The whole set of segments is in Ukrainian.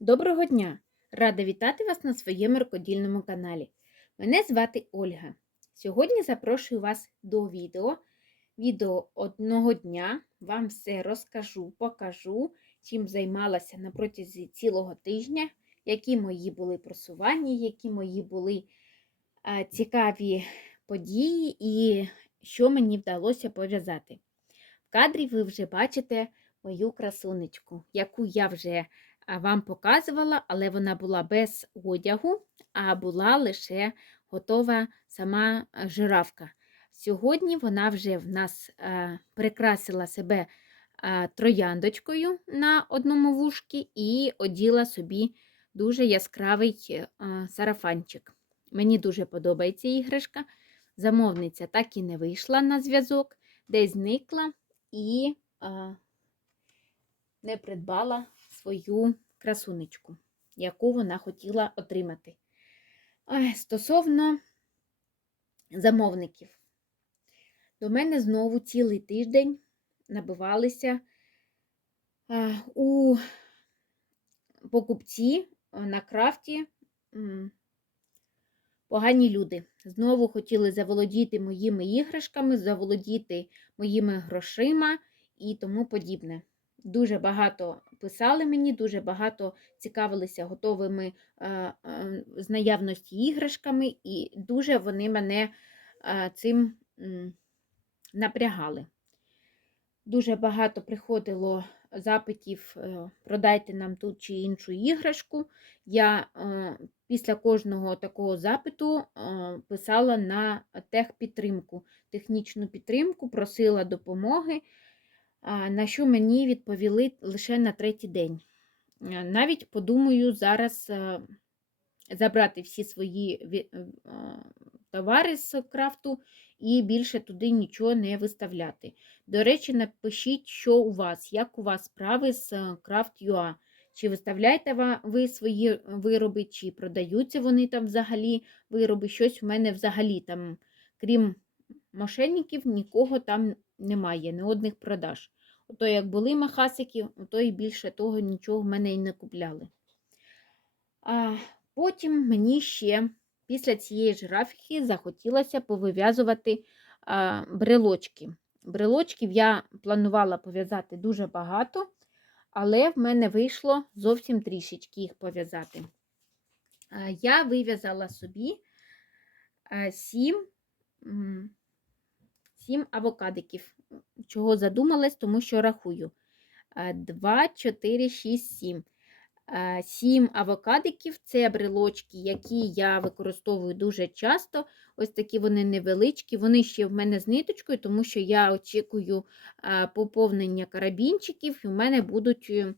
Доброго дня! Рада вітати вас на своєму рукодільному каналі. Мене звати Ольга. Сьогодні запрошую вас до відео. Відео одного дня вам все розкажу, покажу, чим займалася на протязі цілого тижня, які мої були просування, які мої були цікаві події і що мені вдалося пов'язати. В кадрі ви вже бачите мою красунечку, яку я вже вам показувала, але вона була без одягу, а була лише готова сама а, жирафка. Сьогодні вона вже в нас а, прикрасила себе а, трояндочкою на одному вушці і оділа собі дуже яскравий сарафанчик. Мені дуже подобається іграшка. Замовниця так і не вийшла на зв'язок, десь зникла і не придбала свою красунечку, яку вона хотіла отримати. Стосовно замовників, до мене знову цілий тиждень набивалися у покупці на крафті погані люди. Знову хотіли заволодіти моїми іграшками, заволодіти моїми грошима і тому подібне. Дуже багато писали мені, дуже багато цікавилися готовими е, е, з наявності іграшками, і дуже вони мене е, цим напрягали. Дуже багато приходило запитів, продайте нам ту чи іншу іграшку. Я після кожного такого запиту писала на техпідтримку, технічну підтримку, просила допомоги, на що мені відповіли лише на третій день. Е, Навіть подумаю зараз е, забрати всі свої е, товари з крафту і більше туди нічого не виставляти. До речі, напишіть, що у вас, як у вас справи з Craft.ua. Чи виставляєте ви свої вироби, чи продаються вони там взагалі вироби? Щось у мене взагалі там, крім мошенників, нікого там немає, не одних продаж. Ото як були махасики, ото і більше того нічого в мене і не купляли. А потім мені ще після цієї ж графіки захотілося повив'язувати брелочки. Брелочків я планувала пов'язати дуже багато, але в мене вийшло зовсім трішечки їх пов'язати. Я вив'язала собі сім, сім авокадиків. Чого задумалась, тому що рахую. 2, 4, 6, 7. Е, Сім авокадиків це брелочки, які я використовую дуже часто. Ось такі вони невеличкі. Вони ще в мене з ниточкою, тому що я очікую е, поповнення карабінчиків, і в мене будуть е,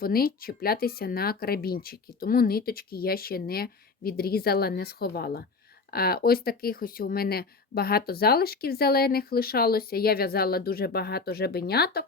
вони чіплятися на карабінчики. Тому ниточки я ще не відрізала, не сховала. Ось таких ось у мене багато залишків зелених лишалося. Я в'язала дуже багато жабеняток.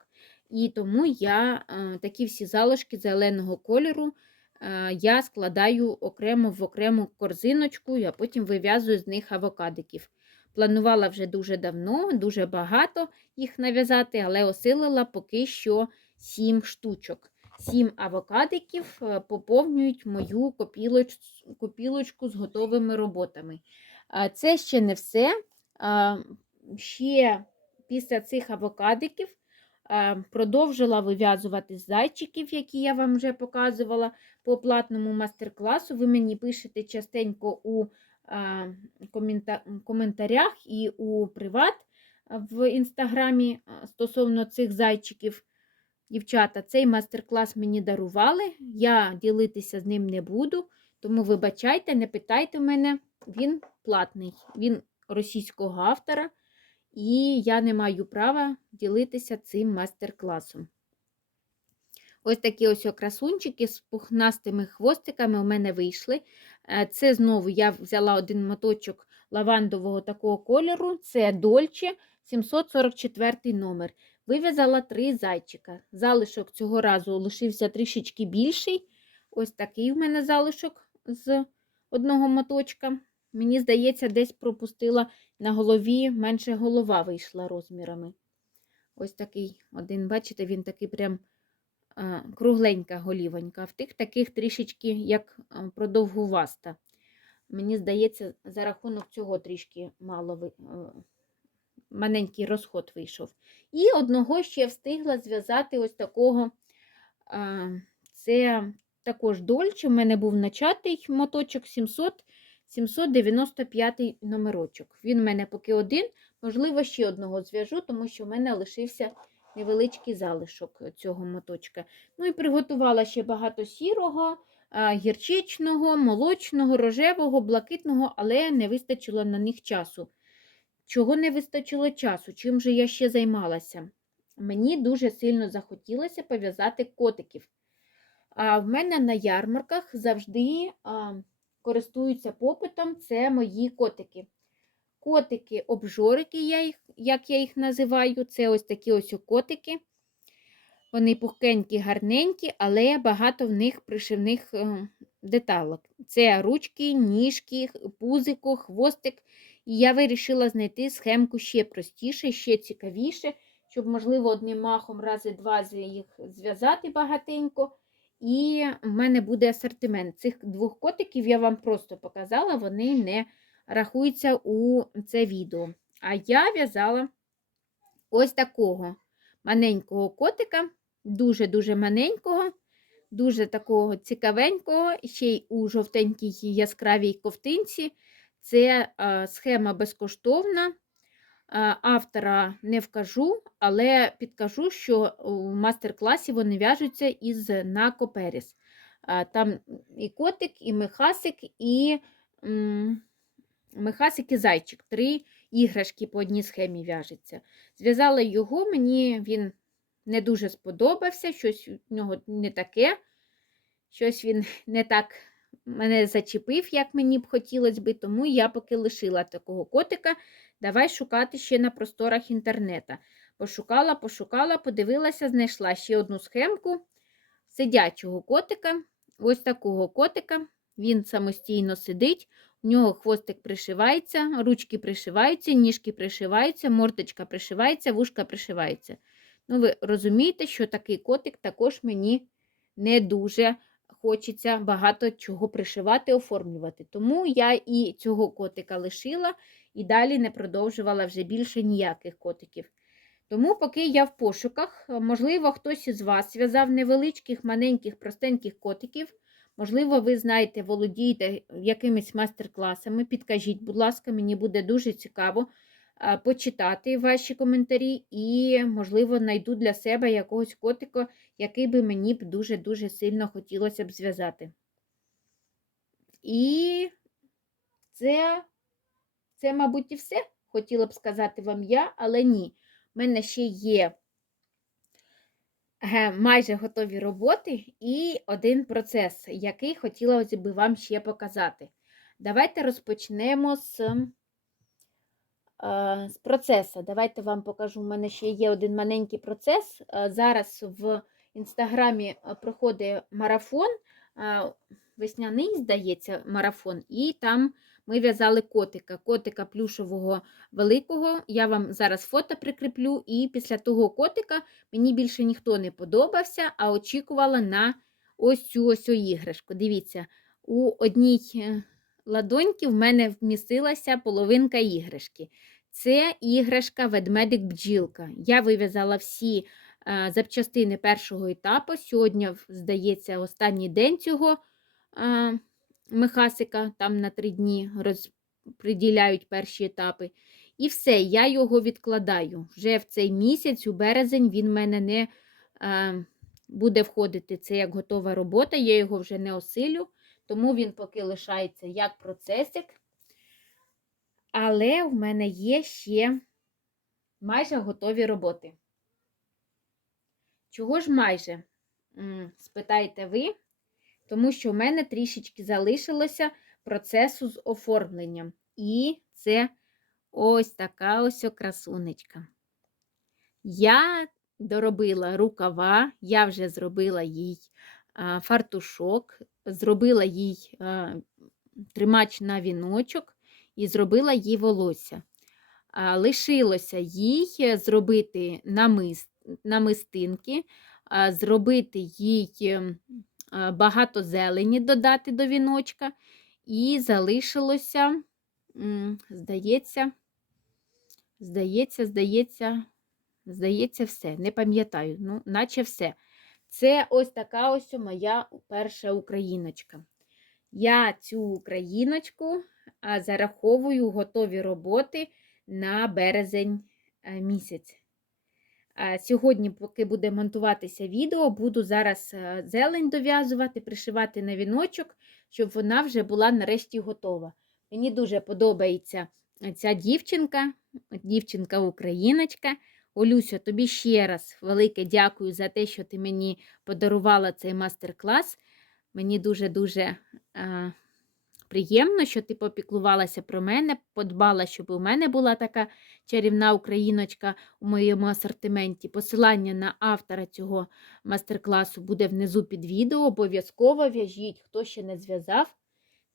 І тому я е, такі всі залишки зеленого кольору е, я складаю окремо в окрему корзиночку, а потім вив'язую з них авокадиків. Планувала вже дуже давно, дуже багато їх нав'язати, але осилила поки що 7 штучок. 7 авокадиків е, поповнюють мою копілоч... копілочку з готовими роботами. Це ще не все. Ще після цих авокадиків Продовжила вив'язувати зайчиків, які я вам вже показувала по платному мастер-класу. Ви мені пишете частенько у комента- коментарях і у приват в інстаграмі стосовно цих зайчиків. Дівчата, цей мастер-клас мені дарували, я ділитися з ним не буду, тому вибачайте, не питайте мене, він платний, він російського автора і я не маю права ділитися цим майстер-класом. Ось такі ось красунчики з пухнастими хвостиками у мене вийшли. Е, Це знову я взяла один моточок лавандового такого кольору, це Дольче 744 номер. Вив'язала три зайчика. Залишок цього разу лишився трішечки більший. Ось такий у мене залишок з одного моточка. Мені здається, десь пропустила на голові менше голова вийшла розмірами. Ось такий один, бачите, він такий прям кругленька голівонька, в тих таких трішечки як продовгуваста. Мені здається, за рахунок цього трішки мало маленький розход вийшов. І одного ще встигла зв'язати ось такого. Це також дольче. У мене був начатий моточок 700, 795 номерочок. Він в мене поки один, можливо, ще одного зв'яжу, тому що в мене лишився невеличкий залишок цього моточка. Ну і приготувала ще багато сірого, гірчичного, молочного, рожевого, блакитного, але не вистачило на них часу. Чого не вистачило часу? Чим же я ще займалася? Мені дуже сильно захотілося пов'язати котиків. А в мене на ярмарках завжди а, користуються попитом це мої котики. Котики-обжорики, як я їх називаю, це ось такі ось котики. Вони пухкенькі, гарненькі, але багато в них пришивних е, деталок. Це ручки, ніжки, пузико, хвостик. І я вирішила знайти схемку ще простіше, ще цікавіше, щоб, можливо, одним махом рази два їх зв'язати багатенько. І в мене буде асортимент. Цих двох котиків я вам просто показала, вони не рахуються у це відео. А я в'язала ось такого маленького котика, дуже-дуже маленького, дуже такого цікавенького, ще й у жовтенькій яскравій ковтинці. Це схема безкоштовна. Автора не вкажу, але підкажу, що у мастер-класі вони в'яжуться із Накоперіс. Там і котик, і мехасик, і мехасик і зайчик. Три іграшки по одній схемі в'яжеться. Зв'язала його, мені він не дуже сподобався, щось у нього не таке, щось він не так мене зачепив, як мені б хотілося би, тому я поки лишила такого котика. Давай шукати ще на просторах інтернету. Пошукала, пошукала, подивилася, знайшла ще одну схемку сидячого котика. Ось такого котика. Він самостійно сидить, у нього хвостик пришивається, ручки пришиваються, ніжки пришиваються, мордочка пришивається, вушка пришиваються. Ну, ви розумієте, що такий котик також мені не дуже хочеться багато чого пришивати, оформлювати. Тому я і цього котика лишила і далі не продовжувала вже більше ніяких котиків. Тому, поки я в пошуках, можливо, хтось із вас зв'язав невеличких, маленьких, простеньких котиків. Можливо, ви знаєте, володієте якимись майстер-класами. Підкажіть, будь ласка, мені буде дуже цікаво почитати ваші коментарі і, можливо, знайду для себе якогось котика, який би мені б дуже-дуже сильно хотілося б зв'язати. І це, це, мабуть, і все. Хотіла б сказати вам я, але ні. У мене ще є е, майже готові роботи і один процес, який хотілося б вам ще показати. Давайте розпочнемо з, е, з процесу. Давайте вам покажу. У мене ще є один маленький процес. Е, Зараз в інстаграмі е, проходить марафон, е, весняний, здається, марафон, і там ми в'язали котика, котика плюшевого великого. Я вам зараз фото прикріплю, і після того котика мені більше ніхто не подобався, а очікувала на ось цю ось іграшку. Дивіться, у одній е, ладоньці в мене вмістилася половинка іграшки. Це іграшка ведмедик бджілка. Я вив'язала всі запчастини першого етапу. Сьогодні, здається, останній день цього. е, Мехасика там на три дні розподіляють перші етапи. І все, я його відкладаю. Вже в цей місяць, у березень, він в мене не е, буде входити. Це як готова робота, я його вже не осилю, тому він поки лишається як процесик. Але в мене є ще майже готові роботи. Чого ж майже? М, Спитаєте ви? Тому що в мене трішечки залишилося процесу з оформленням. І це ось така ось красунечка. Я доробила рукава, я вже зробила їй фартушок, зробила їй тримач на віночок і зробила їй волосся. Лишилося їй зробити намис, намистинки. зробити їй багато зелені додати до віночка. І залишилося, здається, здається, здається, здається, все. Не пам'ятаю, ну, наче все. Це ось така ось моя перша україночка. Я цю україночку зараховую готові роботи на березень е, місяць. А, Сьогодні, поки буде монтуватися відео, буду зараз е, зелень дов'язувати, пришивати на віночок, щоб вона вже була нарешті готова. Мені дуже подобається ця дівчинка, дівчинка-україночка. Олюся, тобі ще раз велике дякую за те, що ти мені подарувала цей мастер-клас. Мені дуже-дуже е, приємно, що ти попіклувалася про мене, подбала, щоб у мене була така чарівна україночка у моєму асортименті. Посилання на автора цього мастер-класу буде внизу під відео. Обов'язково в'яжіть, хто ще не зв'язав,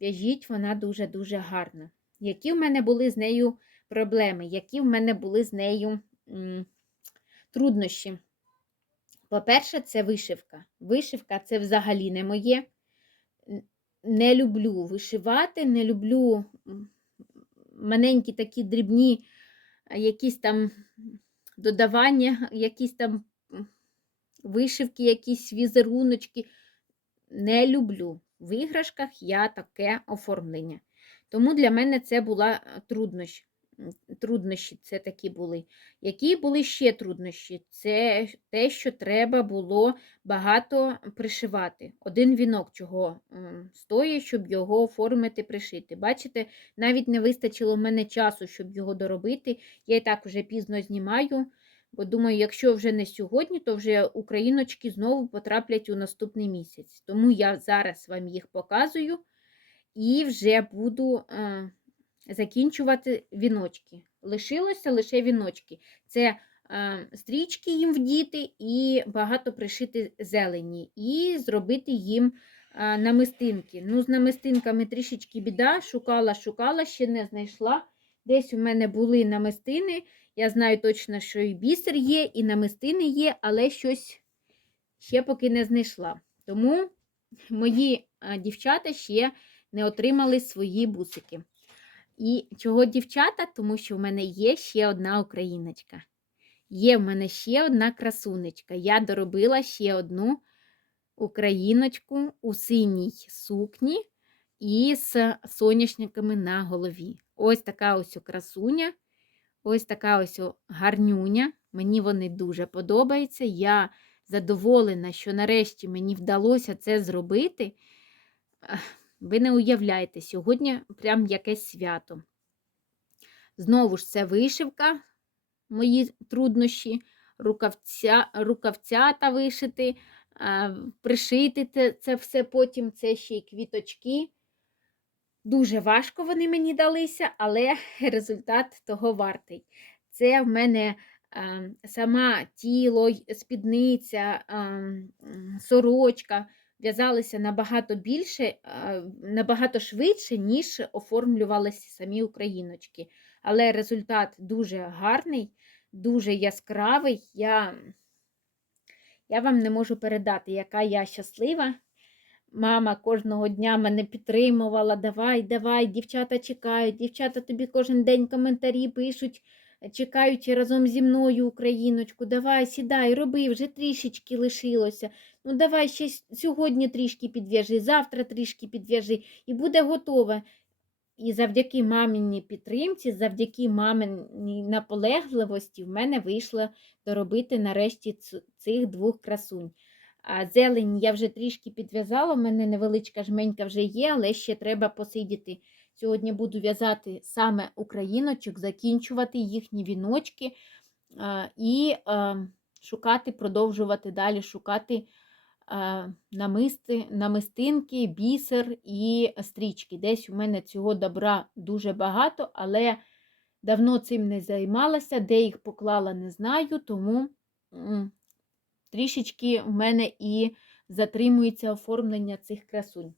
в'яжіть, вона дуже-дуже гарна. Які в мене були з нею проблеми, які в мене були з нею труднощі? По-перше, це вишивка. Вишивка це взагалі не моє. Не люблю вишивати, не люблю маленькі такі дрібні якісь там додавання, якісь там вишивки, якісь візеруночки. Не люблю. В іграшках я таке оформлення. Тому для мене це була е, труднощ. Труднощі це такі були. Які були ще труднощі? Це те, що треба було багато пришивати. Один вінок чого стоїть, щоб його оформити, пришити. Бачите, навіть не вистачило в мене часу, щоб його доробити. Я і так вже пізно знімаю, бо думаю, якщо вже не сьогодні, то вже україночки знову потраплять у наступний місяць. Тому я зараз вам їх показую і вже буду е, закінчувати віночки. Лишилося лише віночки. Це е, стрічки їм вдіти і багато пришити зелені, і зробити їм е, намистинки. Ну, з намистинками трішечки біда. Шукала, шукала, ще не знайшла. Десь у мене були намистини. Я знаю точно, що і бісер є, і намистини є, але щось ще поки не знайшла. Тому мої е, дівчата ще не отримали свої бусики. І чого дівчата? Тому що в мене є ще одна україночка. Є в мене ще одна красунечка. Я доробила ще одну україночку у синій сукні і з соняшниками на голові. Ось така ось красуня, ось така ось гарнюня. Мені вони дуже подобаються. Я задоволена, що нарешті мені вдалося це зробити. Ви не уявляєте, сьогодні прям якесь свято. Знову ж це вишивка, мої труднощі, рукавця, рукавцята вишити, пришити це, все потім, це ще й квіточки. Дуже важко вони мені далися, але результат того вартий. Це в мене сама тіло, спідниця, сорочка в'язалися набагато більше, набагато швидше, ніж оформлювалися самі україночки. Але результат дуже гарний, дуже яскравий. Я, я вам не можу передати, яка я щаслива. Мама кожного дня мене підтримувала. Давай, давай, дівчата чекають, дівчата тобі кожен день коментарі пишуть, чекають разом зі мною Україночку. Давай, сідай, роби, вже трішечки лишилося. Ну, давай ще сьогодні трішки підв'яжи, завтра трішки підв'яжи, і буде готове. І завдяки маминій підтримці, завдяки маминій наполегливості, в мене вийшло доробити нарешті цих двох красунь. А зелень я вже трішки підв'язала, в мене невеличка жменька вже є, але ще треба посидіти. Сьогодні буду в'язати саме україночок, закінчувати їхні віночки і шукати, продовжувати далі шукати намисти, намистинки, бісер і стрічки. Десь у мене цього добра дуже багато, але давно цим не займалася, де їх поклала, не знаю, тому трішечки в мене і затримується оформлення цих красунь.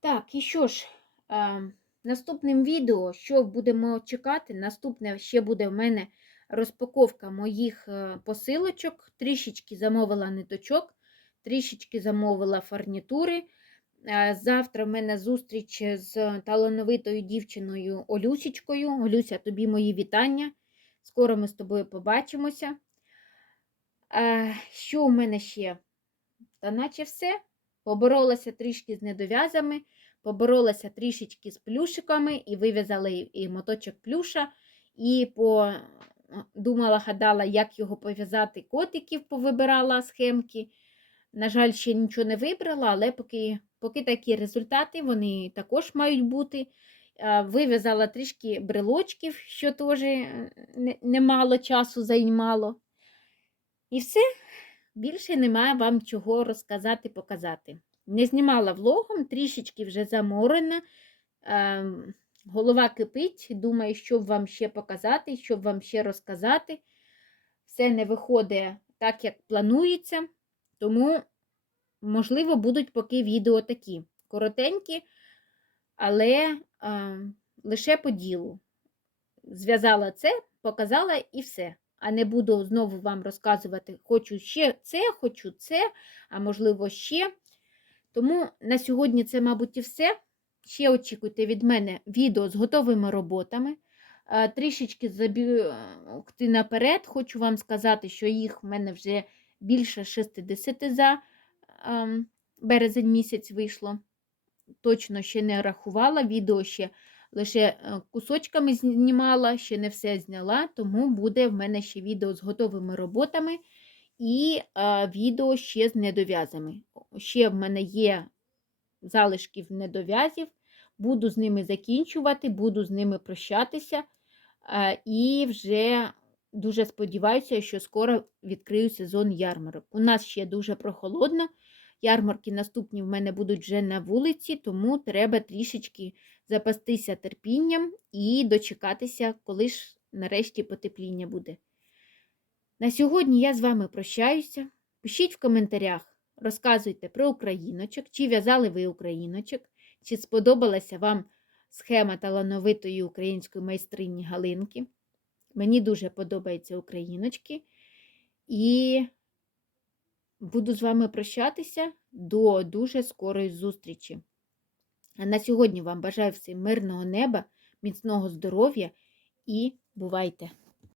Так, і що ж, наступним відео, що будемо чекати, наступне ще буде в мене розпаковка моїх е, посилочок. Трішечки замовила ниточок, трішечки замовила фарнітури. Е, Завтра в мене зустріч з талановитою дівчиною Олюсічкою. Олюся, тобі мої вітання. Скоро ми з тобою побачимося. Е, Що у мене ще? Та наче все. Поборолася трішки з недов'язами, поборолася трішечки з плюшиками і вив'язала і- моточок плюша, і по... думала, гадала, як його пов'язати котиків, повибирала схемки. На жаль, ще нічого не вибрала, але поки, поки такі результати, вони також мають бути. Вив'язала трішки брелочків, що теж е, немало часу займало. І все, більше немає вам чого розказати, показати. Не знімала влогом, трішечки вже заморена. Голова кипить, думаю, що б вам ще показати, що б вам ще розказати. Все не виходить так, як планується, тому, можливо, будуть поки відео такі коротенькі, але е, лише по ділу. Зв'язала це, показала і все. А не буду знову вам розказувати, хочу ще це, хочу це, а можливо ще. Тому на сьогодні це, мабуть, і все. Ще очікуйте від мене відео з готовими роботами. Е, Трішечки забігти наперед, хочу вам сказати, що їх в мене вже більше 60 за ем, березень місяць вийшло. Точно ще не рахувала, відео ще лише е, кусочками знімала, ще не все зняла, тому буде в мене ще відео з готовими роботами і е, відео ще з недов'язами. Ще в мене є залишків недов'язів, буду з ними закінчувати, буду з ними прощатися. е, І вже дуже сподіваюся, що скоро відкрию сезон ярмарок. У нас ще дуже прохолодно. Ярмарки наступні в мене будуть вже на вулиці, тому треба трішечки запастися терпінням і дочекатися, коли ж нарешті потепління буде. На сьогодні я з вами прощаюся. Пишіть в коментарях, розказуйте про україночок, чи в'язали ви україночок, чи сподобалася вам схема талановитої української майстрині Галинки. Мені дуже подобаються україночки. І буду з вами прощатися до дуже скорої зустрічі. А на сьогодні вам бажаю всім мирного неба, міцного здоров'я і бувайте!